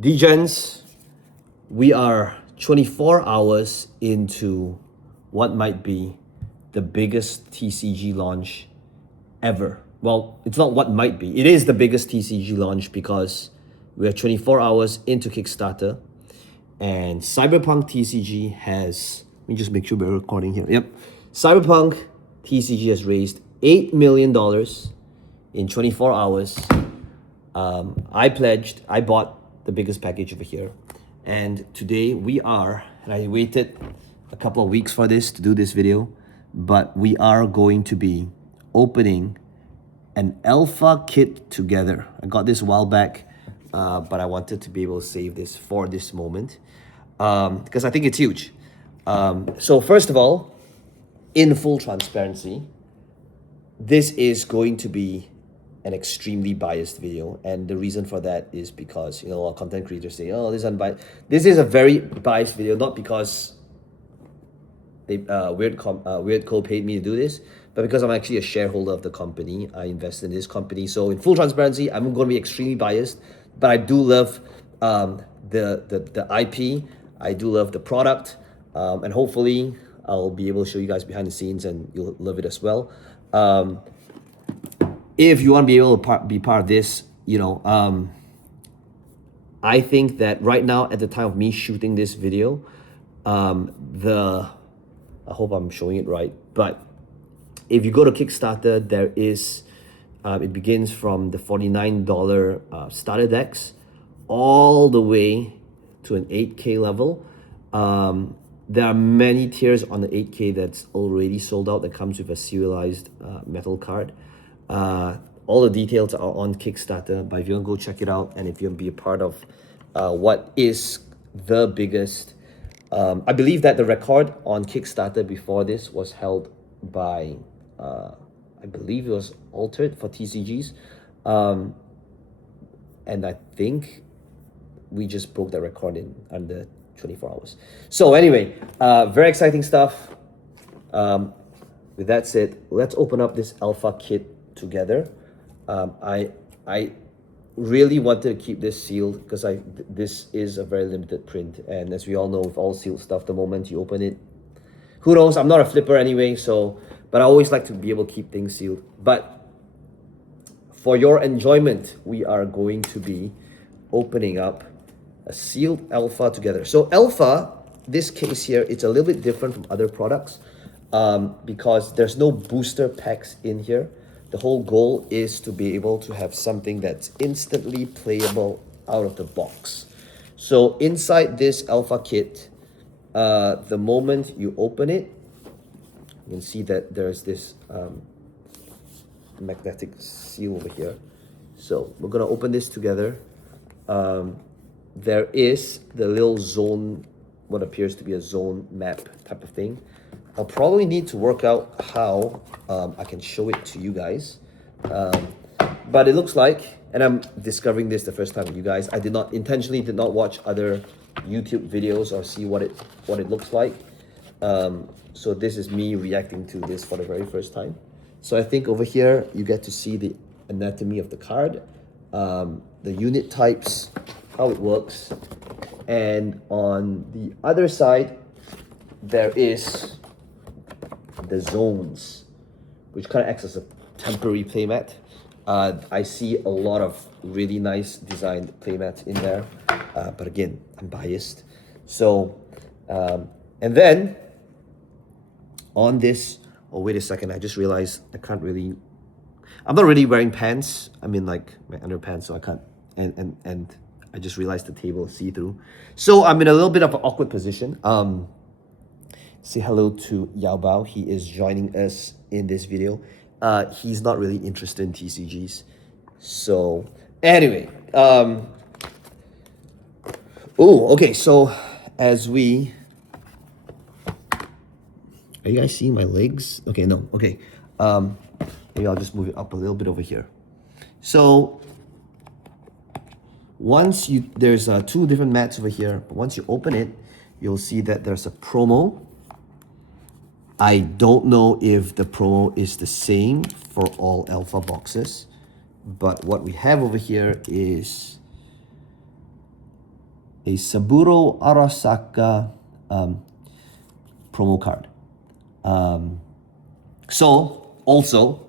Degens, we are 24 hours into what might be the biggest TCG launch ever. Well, it's not what might be. It is the biggest TCG launch because we are 24 hours into Kickstarter and Cyberpunk TCG has, let me just make sure we're recording here. Yep. Cyberpunk TCG has raised $8 million in 24 hours. I bought the biggest package over here. And today and I waited a couple of weeks for this to do this video, but we are going to be opening an alpha kit together. I got this a while back, but I wanted to be able to save this for this moment because I think it's huge. So first of all, in full transparency, this is going to be an extremely biased video, and the reason for that is because a lot of content creators say, "Oh, this is unbiased." This is a very biased video, not because they Weird Co paid me to do this, but because I'm actually a shareholder of the company. I invest in this company, so in full transparency, I'm going to be extremely biased. But I do love the IP. I do love the product, and hopefully I'll be able to show you guys behind the scenes, and you'll love it as well. If you want to be able to be part of this, I think that right now, at the time of me shooting this video, I hope I'm showing it right, but if you go to Kickstarter, there is, it begins from the $49 starter decks all the way to an 8K level. There are many tiers on the 8K that's already sold out that comes with a serialized metal card. All the details are on Kickstarter, but if you want to go check it out, and if you want to be a part of what is the biggest, I believe that the record on Kickstarter before this was held by, I believe it was Altered for TCGs, and I think we just broke that record in under 24 hours. So anyway, very exciting stuff. With that said, let's open up this alpha kit together. I really wanted to keep this sealed because this is a very limited print, and as we all know, with all sealed stuff, the moment you open it, who knows? I'm not a flipper anyway, but I always like to be able to keep things sealed. But for your enjoyment, we are going to be opening up a sealed alpha together. So alpha, this case here, it's a little bit different from other products because there's no booster packs in here. The whole goal is to be able to have something that's instantly playable out of the box. So inside this alpha kit, the moment you open it, you can see that there's this magnetic seal over here. So we're gonna open this together. There is the little zone, what appears to be a zone map type of thing. I'll probably need to work out how I can show it to you guys. But it looks like, and I'm discovering this the first time with you guys, I intentionally did not watch other YouTube videos or see what it looks like. So this is me reacting to this for the very first time. So I think over here, you get to see the anatomy of the card, the unit types, how it works. And on the other side, there is the zones, which kind of acts as a temporary playmat. I see a lot of really nice designed playmats in there, but again, I'm biased. So, and then on this, oh wait a second, I just realized I'm not really wearing pants. I mean like my underpants, so I can't, and I just realized the table is see-through. So I'm in a little bit of an awkward position. Say hello to Yao Bao. He is joining us in this video. He's not really interested in TCGs. So anyway, okay, so as we, are you guys seeing my legs? Okay, no, okay. Maybe I'll just move it up a little bit over here. So once there's two different mats over here, but once you open it, you'll see that there's a promo. I don't know if the promo is the same for all alpha boxes, but what we have over here is a Saburo Arasaka promo card. So also,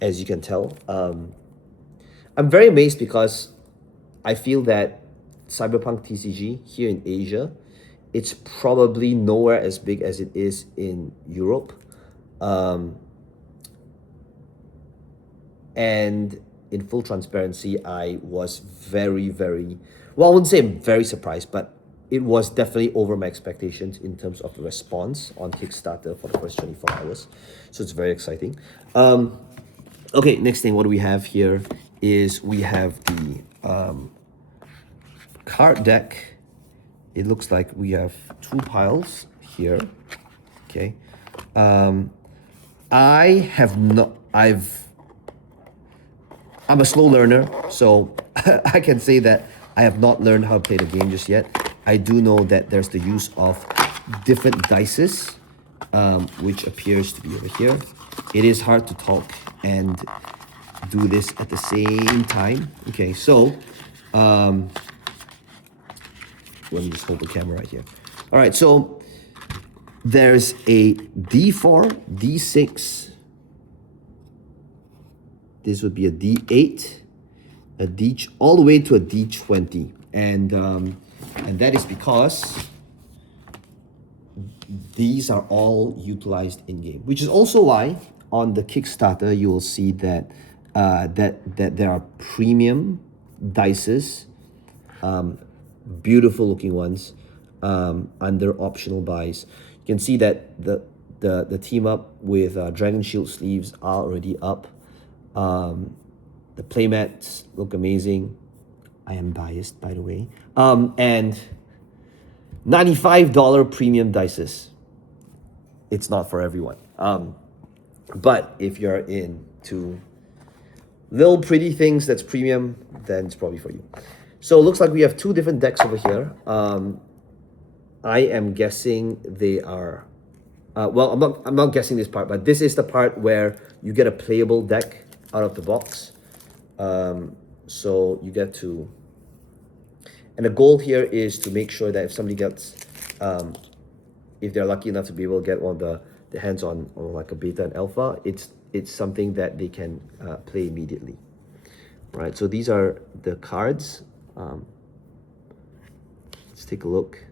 as you can tell, I'm very amazed because I feel that Cyberpunk TCG here in Asia, it's probably nowhere as big as it is in Europe. And in full transparency, I was very, well, I wouldn't say I'm very surprised, but it was definitely over my expectations in terms of the response on Kickstarter for the first 24 hours. So it's very exciting. Okay, next thing, what do we have here is we have the card deck. It looks like we have two piles here. Okay. I'm a slow learner, so I can say that I have not learned how to play the game just yet. I do know that there's the use of different dices, which appears to be over here. It is hard to talk and do this at the same time. Okay, so let me just hold the camera right here. All right, so there's a D4, D6. This would be a D8, a D, all the way to a D20, and that is because these are all utilized in game, which is also why on the Kickstarter you will see that that there are premium dices, beautiful looking ones, under optional buys. You can see that the team up with Dragon Shield sleeves are already up. The playmats look amazing. I am biased, by the way. And $95 premium dices. It's not for everyone. But if you're into little pretty things that's premium, then it's probably for you. So it looks like we have two different decks over here. I am guessing they are, well, I'm not guessing this part, but this is the part where you get a playable deck out of the box. So you get to, and the goal here is to make sure that if somebody gets, if they're lucky enough to be able to get one of the hands on like a beta and alpha, it's something that they can play immediately. Right, so these are the cards. Let's take a look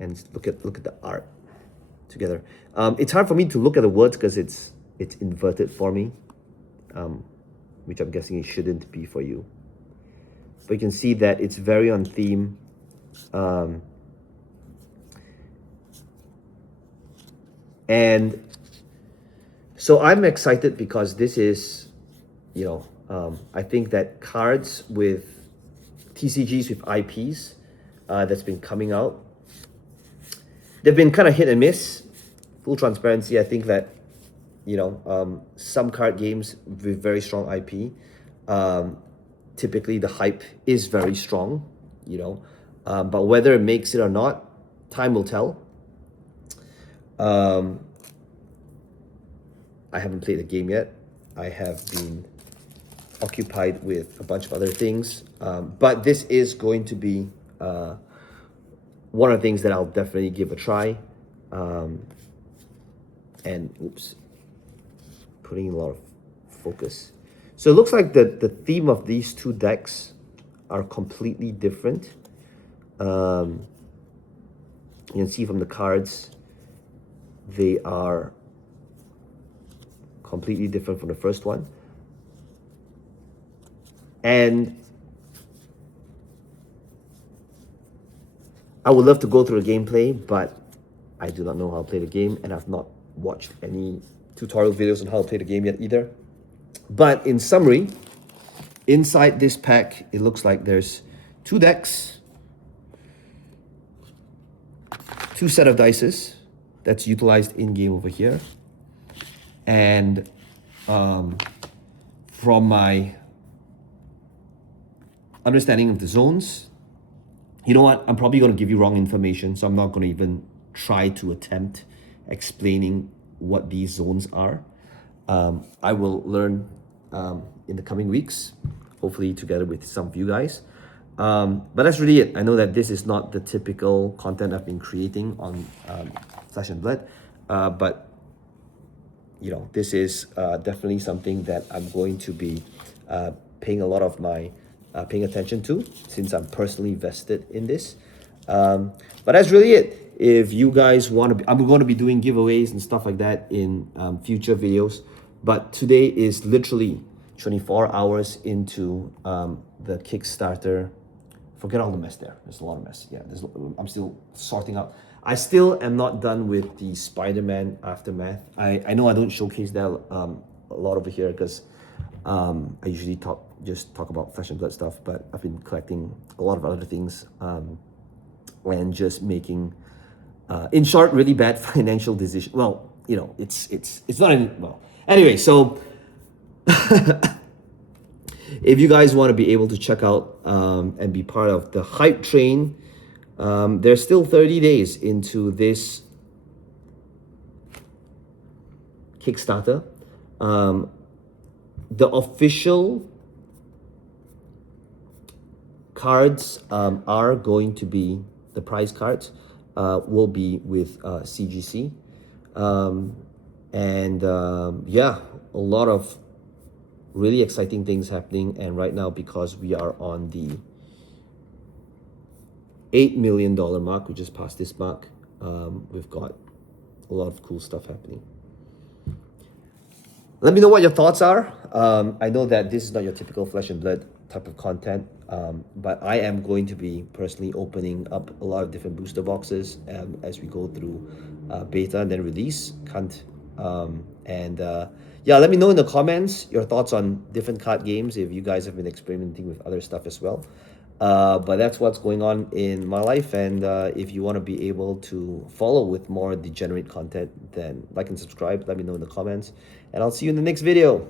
and look at the art together. It's hard for me to look at the words because it's inverted for me, which I'm guessing it shouldn't be for you. But you can see that it's very on theme. And so I'm excited because this is, I think that cards with TCGs with IPs that's been coming out, they've been kind of hit and miss. Full transparency, I think that, some card games with very strong IP, typically the hype is very strong, but whether it makes it or not, time will tell. I haven't played the game yet. I have been occupied with a bunch of other things, but this is going to be one of the things that I'll definitely give a try. And oops, putting a lot of focus. So it looks like the theme of these two decks are completely different. You can see from the cards, they are completely different from the first one. And I would love to go through the gameplay, but I do not know how to play the game, and I've not watched any tutorial videos on how to play the game yet either. But in summary, inside this pack, it looks like there's two decks, two set of dices that's utilized in game over here. And from my understanding of the zones, you know what? I'm probably going to give you wrong information, so I'm not going to even try to attempt explaining what these zones are. I will learn in the coming weeks, hopefully together with some of you guys. But that's really it. I know that this is not the typical content I've been creating on Flesh and Blood, but you know, this is definitely something that I'm going to be paying a lot of my paying attention to, since I'm personally vested in this. But that's really it. If you guys want to be, I'm going to be doing giveaways and stuff like that in future videos. But today is literally 24 hours into the Kickstarter. Forget all the mess there. There's a lot of mess. Yeah, I'm still sorting out. I still am not done with the Spider-Man Aftermath. I know I don't showcase that a lot over here because I usually talk about Flesh and Blood stuff, but I've been collecting a lot of other things and just making, in short, really bad financial decision. Well, you know, it's not any, well. Anyway, so if you guys want to be able to check out and be part of the hype train, there's still 30 days into this Kickstarter. The official cards are going to be, the prize cards will be with CGC. Yeah, a lot of really exciting things happening. And right now, because we are on the $8 million mark, we just passed this mark, we've got a lot of cool stuff happening. Let me know what your thoughts are. I know that this is not your typical Flesh and Blood type of content, but I am going to be personally opening up a lot of different booster boxes as we go through beta and then release. Yeah, let me know in the comments your thoughts on different card games, if you guys have been experimenting with other stuff as well. But that's what's going on in my life, and if you want to be able to follow with more degenerate content, then like and subscribe. Let me know in the comments, and I'll see you in the next video.